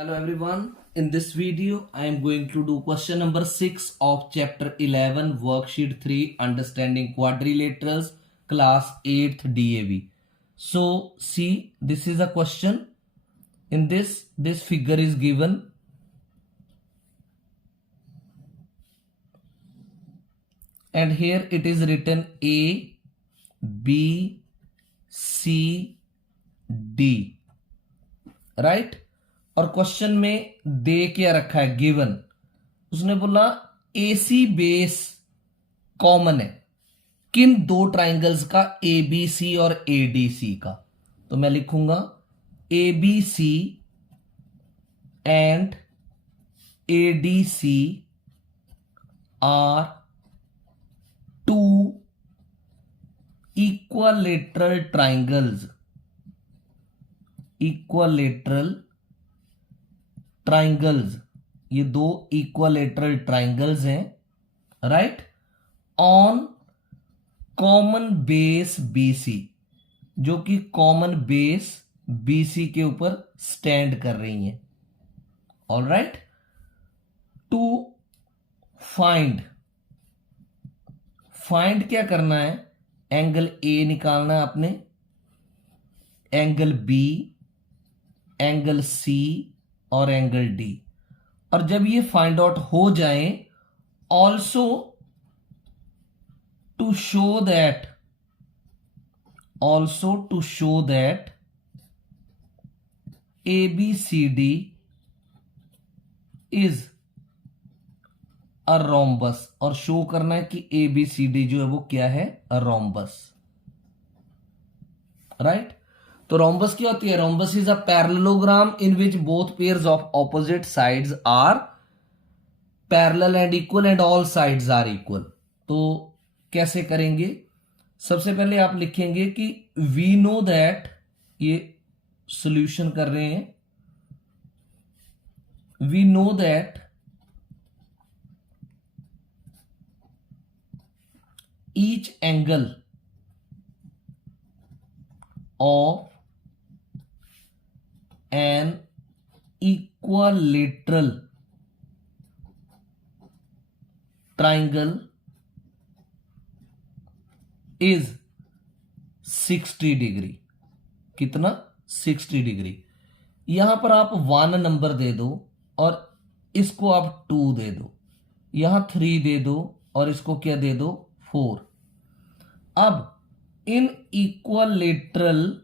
Hello everyone. In this video, I am going to do question number 6 of chapter 11, worksheet 3, understanding quadrilaterals, class 8th DAV. So, see, this is a question. In this figure is given. And here it is written A, B, C, D. Right? और question में दे क्या रखा है given. उसने बोला AC base common है किन दो ट्राइंगल्स का, एबीसी और एडीसी का। तो मैं लिखूंगा ABC and ADC are two equilateral triangles. Equilateral triangles, ये दो इक्वलेटरल ट्राइंगल्स हैं, right, on common base BC, जो कि कॉमन बेस बीसी के ऊपर स्टैंड कर रही हैं। ऑल राइट, टू फाइंड क्या करना है, एंगल ए निकालना है आपने, एंगल बी, एंगल सी और एंगल डी। और जब ये फाइंड आउट हो जाए, also to show that ABCD is a rhombus, और शो करना है कि एबीसीडी जो है वो क्या है, अ रोम्बस। राइट, तो रोम्बस क्या होती है, rhombus is a parallelogram in which both pairs of opposite sides are parallel and equal and all sides are equal. तो कैसे करेंगे, सबसे पहले आप लिखेंगे कि वी नो दैट, ये सॉल्यूशन कर रहे हैं, we know that each angle of an equilateral triangle is 60 degree. कितना, 60 डिग्री। यहां पर आप 1 नंबर दे दो और इसको आप 2 दे दो, यहां 3 दे दो और इसको क्या दे दो, 4। अब इन equilateral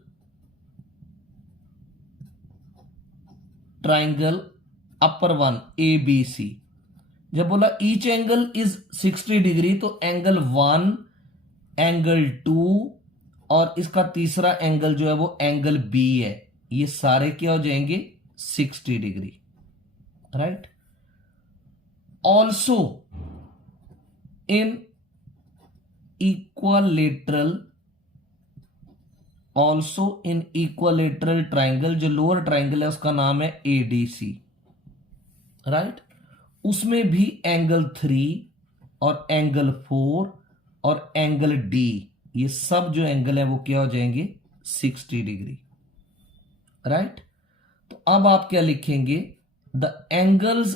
triangle upper one A B C, जब बोला ईच एंगल इज 60 डिग्री, तो एंगल 1, एंगल 2 और इसका तीसरा एंगल जो है वो एंगल बी है, ये सारे क्या हो जाएंगे, 60 degree. Right, also in equilateral triangle, जो लोअर ट्राइंगल है उसका नाम है एडीसी। राइट, उसमें भी एंगल 3 और एंगल 4 और एंगल डी, ये सब जो एंगल है वो क्या हो जाएंगे, 60 डिग्री। राइट, तो अब आप क्या लिखेंगे, the angles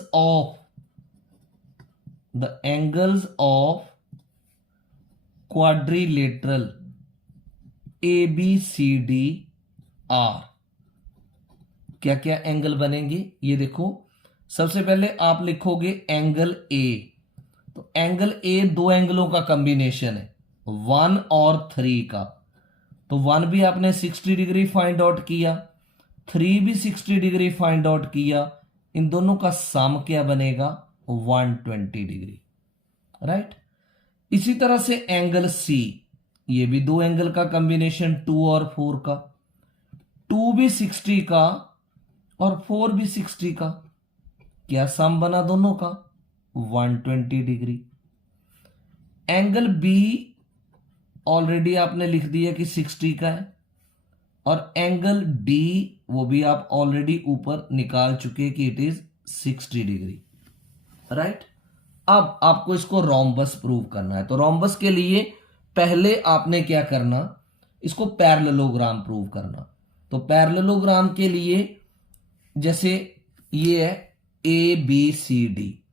of quadrilateral ABCD are. क्या क्या एंगल बनेंगे, ये देखो। सबसे पहले आप लिखोगे एंगल ए, तो एंगल ए दो एंगलों का कॉम्बिनेशन है, 1 और 3 का। तो 1 भी आपने 60 डिग्री फाइंड आउट किया, 3 भी 60 डिग्री फाइंड आउट किया, इन दोनों का सम क्या बनेगा, 120 डिग्री। राइट, इसी तरह से एंगल सी, ये भी दो एंगल का कॉम्बिनेशन, 2 और 4 का, 2 भी 60 का और 4 भी 60 का, क्या सम बना दोनों का, 120 डिग्री। एंगल बी ऑलरेडी आपने लिख दिया कि 60 का है, और एंगल डी वो भी आप ऑलरेडी ऊपर निकाल चुके कि इट इज 60 डिग्री। राइट, अब आपको इसको रोम्बस प्रूव करना है। तो रोम्बस के लिए पहले आपने क्या करना, इसको पैरेललोग्राम प्रूव करना। तो पैरेललोग्राम के लिए जैसे ये है A B C D,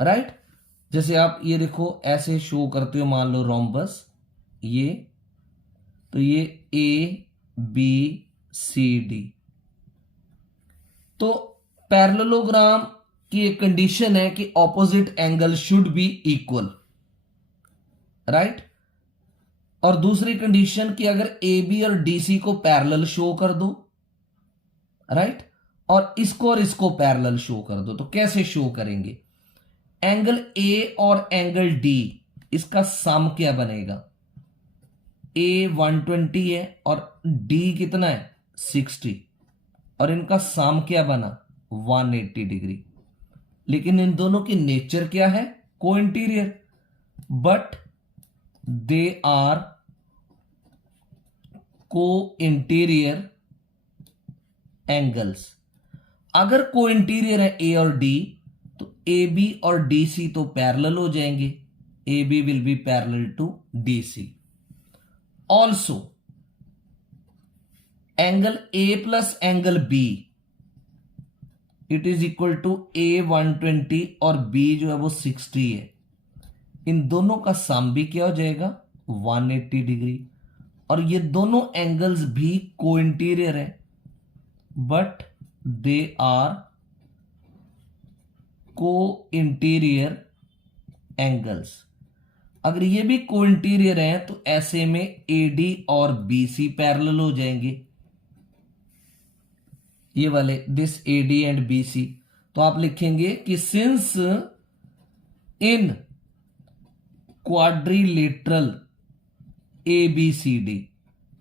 right. जैसे आप ये देखो ऐसे शो करते हो, मान लो रोम्बस, ये तो ये ए बी सी डी। तो पैरेललोग्राम की एक कंडीशन है कि opposite angle should be equal, right. और दूसरी कंडीशन कि अगर ए बी और डी सी को पैरेलल शो कर दो, राइट, और इसको पैरेलल शो कर दो। तो कैसे शो करेंगे? एंगल ए और एंगल डी, इसका सम क्या बनेगा? ए 120 है और डी कितना है 60, और इनका सम क्या बना 180 डिग्री। लेकिन इन दोनों की नेचर क्या है? को इंटीरियर, बट दे आर को इंटीरियर एंगल्स। अगर को इंटीरियर है ए और डी, तो ए बी और डी सी तो पैरेलल हो जाएंगे, A B will be parallel to D C. Also angle A plus angle B, it is equal to a 120 और बी जो है वो 60 है। इन दोनों का सम भी क्या हो जाएगा 180 डिग्री। और ये दोनों एंगल्स भी को इंटीरियर है, बट दे आर को इंटीरियर एंगल्स। अगर ये भी को इंटीरियर है तो ऐसे में एडी और बीसी पैरेलल हो जाएंगे, ये वाले दिस एडी एंड बीसी। तो आप लिखेंगे कि since in quadrilateral A B C D,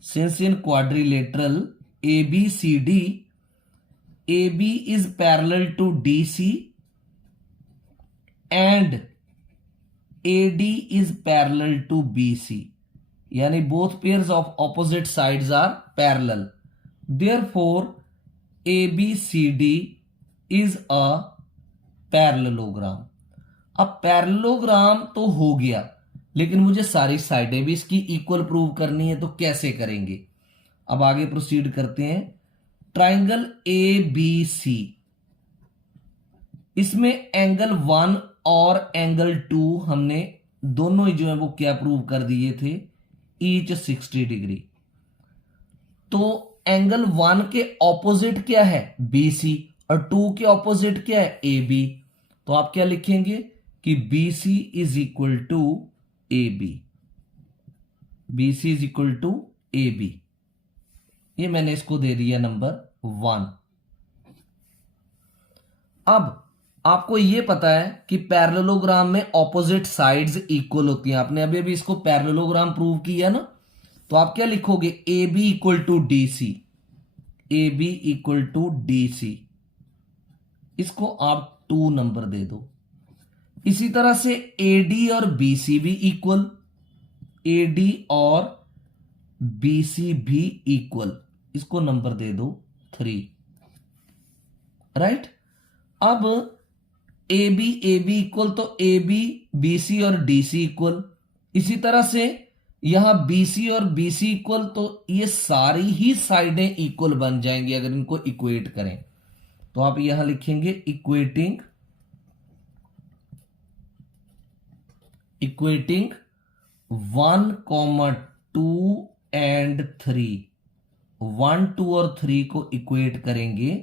since in quadrilateral A B C D, A B is parallel to D C and AD is parallel to BC, यानी both pairs of opposite sides are parallel. Therefore, ABCD is a parallelogram. अब parallelogram तो हो गया, लेकिन मुझे सारी साइडें भी इसकी इक्वल प्रूव करनी है, तो कैसे करेंगे? अब आगे प्रोसीड करते हैं। ट्राइंगल ABC, इसमें एंगल 1 और एंगल 2 हमने दोनों ही जो है वो क्या प्रूव कर दिए थे, ईच 60 डिग्री। तो एंगल 1 के ऑपोजिट क्या है BC, और 2 के ऑपोजिट क्या है AB। तो आप क्या लिखेंगे कि BC is equal to AB, BC is equal to AB। ये मैंने इसको दे दिया नंबर 1। अब आपको ये पता है कि पैरेललोग्राम में ऑपोजिट साइड्स इक्वल होती हैं। आपने अभी अभी इसको पैरेललोग्राम प्रूव किया ना, तो आप क्या लिखोगे A B equal to D C, A B equal to D C, इसको आप 2 नंबर दे दो। इसी तरह से ए डी और बी सी भी इक्वल, ए डी और बी सी भी इक्वल, इसको नंबर दे दो 3, राइट। अब ए बी इक्वल, तो ए बी सी और डी सी इक्वल। इसी तरह से यहां बी सी और बी सी इक्वल, तो ये सारी ही साइडें इक्वल बन जाएंगी अगर इनको इक्वेट करें। तो आप यहां लिखेंगे इक्वेटिंग 1, 2 एंड 3, 1, 2 और 3 को इक्वेट करेंगे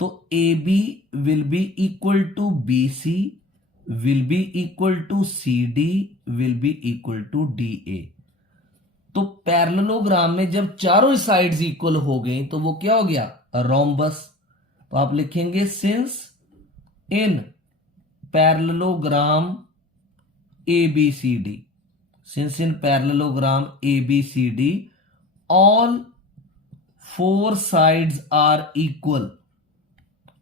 तो A B will be equal to B C, will be equal to C D, will be equal to D A. तो पैरेललोग्राम में जब चारों साइड्स इक्वल हो गई तो वो क्या हो गया रोम्बस। तो आप लिखेंगे since in parallelogram ABCD, since in parallelogram ABCD all 4 sides are equal,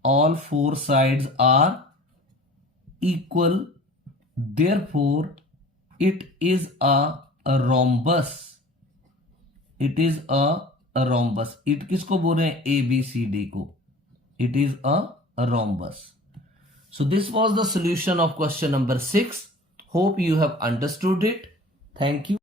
all 4 sides are equal, therefore it is a rhombus, it is a rhombus। it किसको बोल रहे हैं ABCD को, it is a rhombus। So this was the solution of question number 6. Hope you have understood it. Thank you.